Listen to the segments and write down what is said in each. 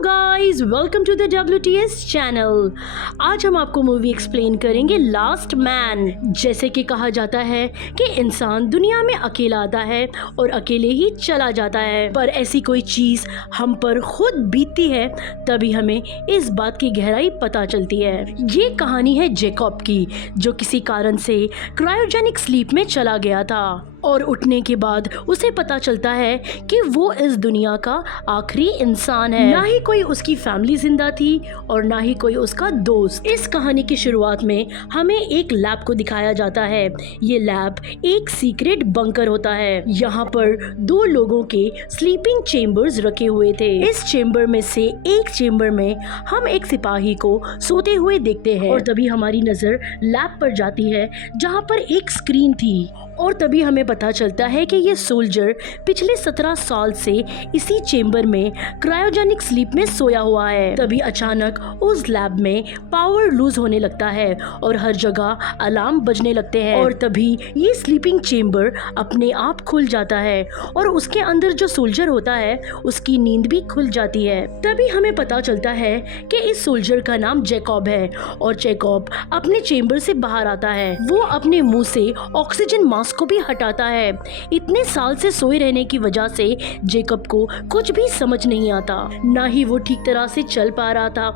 Guys, welcome to the WTS channel. आज हम आपको मूवी एक्सप्लेन करेंगे लास्ट मैन। जैसे कि कहा जाता है कि इंसान दुनिया में अकेला आता है और अकेले ही चला जाता है, पर ऐसी कोई चीज हम पर खुद बीतती है तभी हमें इस बात की गहराई पता चलती है। ये कहानी है जैकब की, जो किसी कारण से क्रायोजेनिक स्लीप में चला गया था और उठने के बाद उसे पता चलता है कि वो इस दुनिया का आखिरी इंसान है। ना ही कोई उसकी फैमिली जिंदा थी और ना ही कोई उसका दोस्त। इस कहानी की शुरुआत में हमें एक लैब को दिखाया जाता है। ये लैब एक सीक्रेट बंकर होता है। यहाँ पर दो लोगों के स्लीपिंग चेम्बर्स रखे हुए थे। इस चेम्बर में से एक चेम्बर में हम एक सिपाही को सोते हुए देखते हैं और तभी हमारी नजर लैब पर जाती है जहाँ पर एक स्क्रीन थी और तभी हमें पता चलता है कि ये सोल्जर पिछले 17 साल से इसी चेम्बर में क्रायोजेनिक स्लीप में सोया हुआ है। तभी अचानक उस लैब में पावर लूज होने लगता है और हर जगह अलार्म बजने लगते हैं और तभी ये स्लीपिंग चेम्बर अपने आप खुल जाता है और उसके अंदर जो सोल्जर होता है उसकी नींद भी खुल जाती है। तभी हमें पता चलता है कि इस सोल्जर का नाम जैकब है और जैकब अपने चेम्बर से बाहर आता है। वो अपने मुंह से ऑक्सीजन मास्क को भी हटाता है। इतने साल से सोए रहने की वजह से जैकब को कुछ भी समझ नहीं आता, ना ही वो ठीक तरह से चल पा रहा था।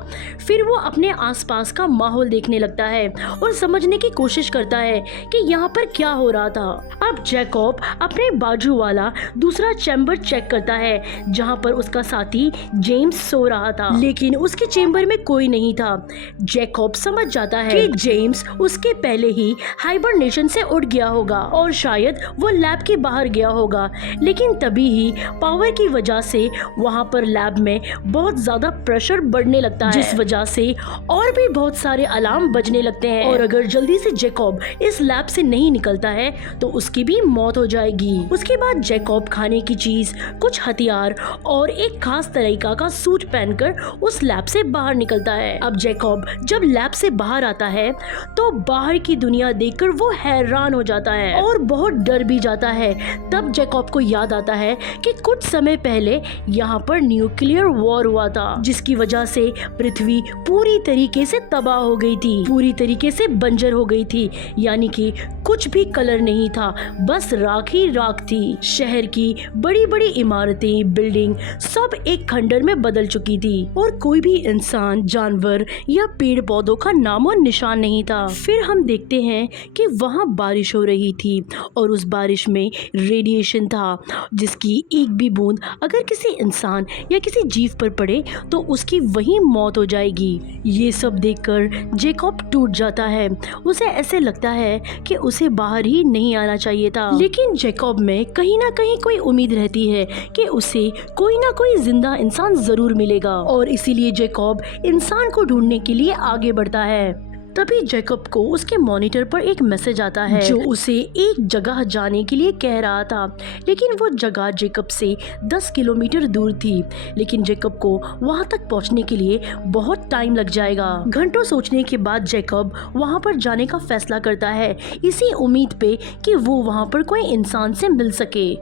फिर वो अपने आसपास का माहौल देखने लगता है और समझने की कोशिश करता है कि यहाँ पर क्या हो रहा था। अब जैकब अपने बाजू वाला दूसरा चैम्बर चेक करता है जहाँ पर उसका साथी जेम्स सो रहा था, लेकिन उसके चैम्बर में कोई नहीं था। जैकब समझ जाता है कि जेम्स उसके पहले ही हाइबरनेशन से उठ गया होगा और शायद वो लैब के बाहर गया होगा, लेकिन तभी ही पावर की वजह से वहाँ पर लैब में बहुत ज्यादा प्रेशर बढ़ने लगता है, जिस वजह से और भी बहुत सारे अलार्म बजने लगते हैं और अगर जल्दी से जैकब इस लैब से नहीं निकलता है तो उसकी भी मौत हो जाएगी। उसके बाद जैकब खाने की चीज, कुछ हथियार और एक खास तरीका का सूट पहनकर उस लैब से बाहर निकलता है। अब जैकब जब लैब से बाहर आता है तो बाहर की दुनिया देखकर वो हैरान हो जाता है और बहुत डर भी जाता है। तब जैकब को याद आता है कि कुछ समय पहले यहाँ पर न्यूक्लियर वॉर हुआ था, जिसकी वजह से पृथ्वी पूरी तरीके से तबाह हो गई थी, पूरी तरीके से बंजर हो गई थी, यानी कि कुछ भी कलर नहीं था, बस राख ही राख थी। शहर की बड़ी बड़ी इमारतें, बिल्डिंग सब एक खंडर में बदल चुकी थी और कोई भी इंसान, जानवर या पेड़ पौधों का नामो निशान नहीं था। फिर हम देखते हैं कि वहाँ बारिश हो रही थी और उस बारिश में रेडिएशन था, जिसकी एक भी बूंद अगर किसी इंसान या किसी जीव पर पड़े तो उसकी वही मौत हो जाएगी। ये सब देखकर जैकब टूट जाता है। उसे ऐसे लगता है कि उसे बाहर ही नहीं आना चाहिए था, लेकिन जैकब में कहीं ना कहीं कोई उम्मीद रहती है कि उसे कोई ना कोई जिंदा इंसान जरूर मिलेगा और इसीलिए जैकब इंसान को ढूंढने के लिए आगे बढ़ता है। तभी जैकब को उसके मॉनिटर पर एक मैसेज आता है जो उसे एक जगह जाने के लिए कह रहा था, लेकिन वो जगह जैकब से 10 किलोमीटर दूर थी। लेकिन जैकब को वहां तक पहुंचने के लिए बहुत टाइम लग जाएगा। घंटों सोचने के बाद जैकब वहां पर जाने का फैसला करता है, इसी उम्मीद पे कि वो वहां पर कोई इंसान से मिल सके।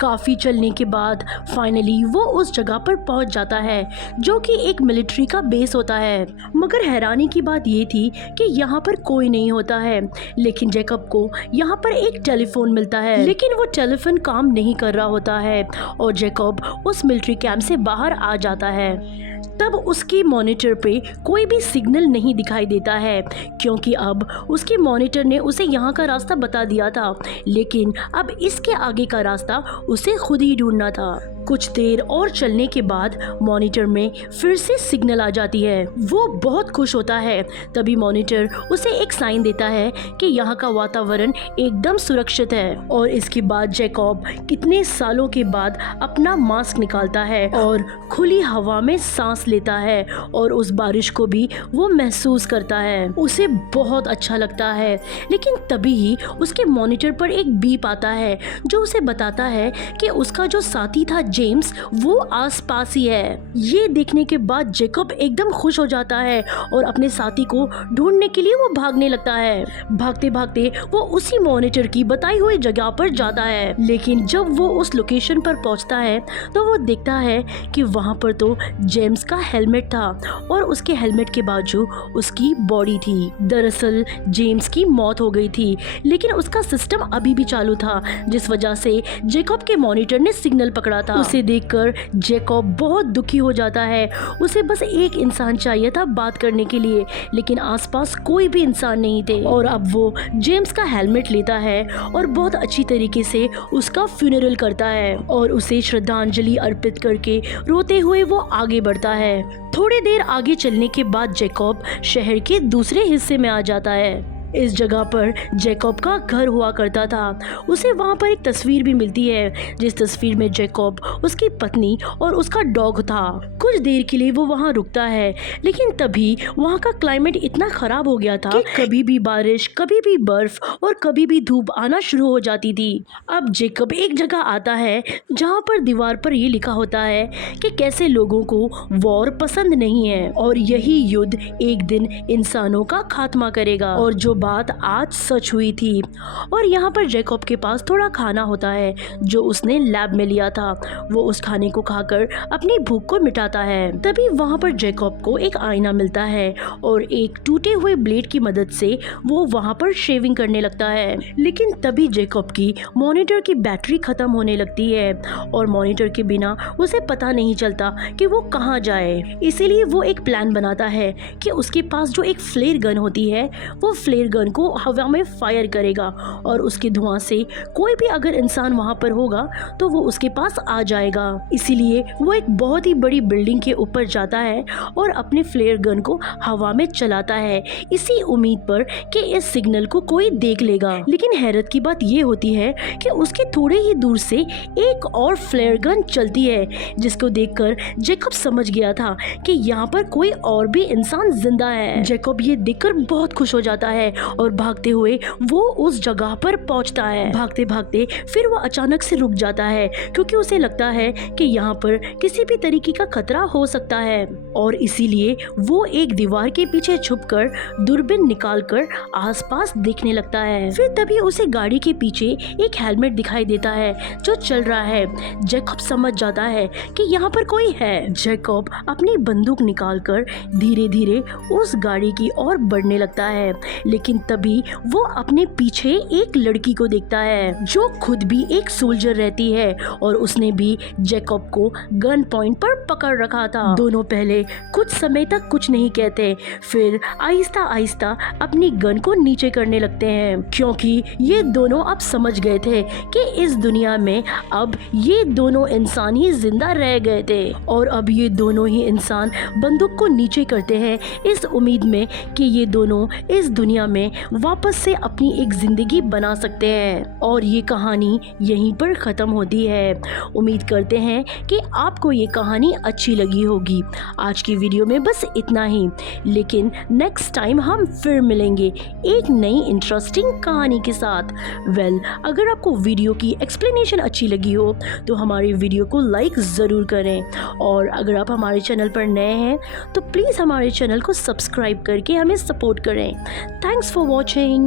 काफी चलने के बाद फाइनली वो उस जगह पर पहुंच जाता है जो कि एक मिलिट्री का बेस होता है। मगर हैरानी की बात ये थी कि यहाँ पर कोई नहीं होता है, लेकिन जैकब को यहाँ पर एक टेलीफोन मिलता है, लेकिन वो टेलीफोन काम नहीं कर रहा होता है और जैकब उस मिलिट्री कैंप से बाहर आ जाता है। तब उसके मॉनिटर पे कोई भी सिग्नल नहीं दिखाई देता है, क्योंकि अब उसके मॉनिटर ने उसे यहाँ का रास्ता बता दिया था, लेकिन अब इसके आगे का रास्ता उसे खुद ही ढूंढना था। कुछ देर और चलने के बाद मॉनिटर में फिर से सिग्नल आ जाती है। वो बहुत खुश होता है। तभी मॉनिटर उसे एक साइन देता है कि यहाँ का वातावरण एकदम सुरक्षित है और इसके बाद जैकब कितने सालों के बाद अपना मास्क निकालता है और खुली हवा में सांस लेता है और उस बारिश को भी वो महसूस करता है। उसे बहुत अच्छा लगता है, लेकिन तभी ही उसके मॉनिटर पर एक बीप आता है जो उसे बताता है कि उसका जो साथी था जेम्स वो आसपास ही है। ये देखने के बाद जैकब एकदम खुश हो जाता है और अपने साथी को ढूंढने के लिए वो भागने लगता है। भागते भागते वो उसी मॉनिटर की बताई हुई जगह पर जाता है, लेकिन जब वो उस लोकेशन पर पहुंचता है तो वो देखता है कि वहां पर तो जेम्स का हेलमेट था और उसके हेलमेट के बाजू उसकी बॉडी थी। दरअसल जेम्स की मौत हो गई थी, लेकिन उसका सिस्टम अभी भी चालू था, जिस वजह से जैकब के मॉनिटर ने सिग्नल पकड़ा था। उसे देखकर जैकब बहुत दुखी हो जाता है। उसे बस एक इंसान चाहिए था बात करने के लिए, लेकिन आसपास कोई भी इंसान नहीं थे। और अब वो जेम्स का हेलमेट लेता है और बहुत अच्छी तरीके से उसका फ्यूनरल करता है और उसे श्रद्धांजलि अर्पित करके रोते हुए वो आगे बढ़ता है। थोड़ी देर आगे चलने के बाद जैकब शहर के दूसरे हिस्से में आ जाता है। इस जगह पर जैकब का घर हुआ करता था। उसे वहाँ पर एक तस्वीर भी मिलती है, जिस तस्वीर में जैकब, उसकी पत्नी और उसका डॉग था। कुछ देर के लिए वो वहाँ रुकता है, लेकिन तभी वहाँ का क्लाइमेट इतना खराब हो गया था कि कभी भी बारिश, कभी भी बर्फ और कभी भी धूप आना शुरू हो जाती थी। अब जैकब एक जगह आता है जहाँ पर दीवार पर ये लिखा होता है कि कैसे लोगों को वॉर पसंद नहीं है और यही युद्ध एक दिन इंसानों का खात्मा करेगा। और जो बात आज सच हुई थी। और यहाँ पर जैकब के पास थोड़ा खाना होता है जो उसने लैब में लिया था। वो उस खाने को खाकर अपनी भूख को मिटाता है। तभी वहाँ पर जैकब को एक आईना मिलता है और एक टूटे हुए ब्लेड की मदद से वो वहाँ पर शेविंग करने लगता है। लेकिन तभी जैकब की मॉनिटर की बैटरी खत्म होने लगती है और मॉनिटर के बिना उसे पता नहीं चलता कि वो कहाँ जाए। इसीलिए वो एक प्लान बनाता है कि उसके पास जो एक फ्लेयर गन होती है, वो फ्लेयर गन को हवा में फायर करेगा और उसके धुआं से कोई भी अगर इंसान वहां पर होगा तो वो उसके पास आ जाएगा। इसीलिए वो एक बहुत ही बड़ी बिल्डिंग के ऊपर जाता है और अपने फ्लेयर गन को हवा में चलाता है, इसी उम्मीद पर कि इस सिग्नल को कोई देख लेगा। लेकिन हैरत की बात ये होती है कि उसके थोड़े ही दूर से एक और फ्लेयर गन चलती है, जिसको देखकर जैकब समझ गया था कि यहाँ पर कोई और भी इंसान जिंदा है। जैकब ये देखकर बहुत खुश हो जाता है और भागते हुए वो उस जगह पर पहुंचता है। भागते भागते फिर वो अचानक से रुक जाता है, क्योंकि उसे लगता है कि यहाँ पर किसी भी तरीके का खतरा हो सकता है और इसीलिए वो एक दीवार के पीछे छुपकर दूरबीन निकालकर आसपास देखने लगता है। फिर तभी उसे गाड़ी के पीछे एक हेलमेट दिखाई देता है जो चल रहा है। जैकब समझ जाता है कि यहाँ पर कोई है। जैकब अपनी बंदूक निकालकर धीरे धीरे उस गाड़ी की ओर बढ़ने लगता है, लेकिन तभी वो अपने पीछे एक लड़की को देखता है जो खुद भी एक सोल्जर रहती है और उसने भी जैकब को गन पॉइंट पर पकड़ रखा था। दोनों पहले कुछ समय तक कुछ नहीं कहते, फिर आहिस्ता आहिस्ता अपनी गन को नीचे करने लगते हैं, क्योंकि ये दोनों अब समझ गए थे कि इस दुनिया में अब ये दोनों इंसान ही जिंदा रह गए थे और अब ये दोनों ही इंसान बंदूक को नीचे करते हैं इस उम्मीद में कि ये दोनों इस दुनिया में वापस से अपनी एक जिंदगी बना सकते हैं। और ये कहानी यहीं पर खत्म होती है। उम्मीद करते हैं कि आपको ये कहानी अच्छी लगी होगी। आज की वीडियो में बस इतना ही, लेकिन नेक्स्ट टाइम हम फिर मिलेंगे एक नई इंटरेस्टिंग कहानी के साथ। अगर आपको वीडियो की एक्सप्लेनेशन अच्छी लगी हो तो हमारी वीडियो को लाइक ज़रूर करें और अगर आप हमारे चैनल पर नए हैं तो प्लीज़ हमारे चैनल को सब्सक्राइब करके हमें सपोर्ट करें। Thanks for watching.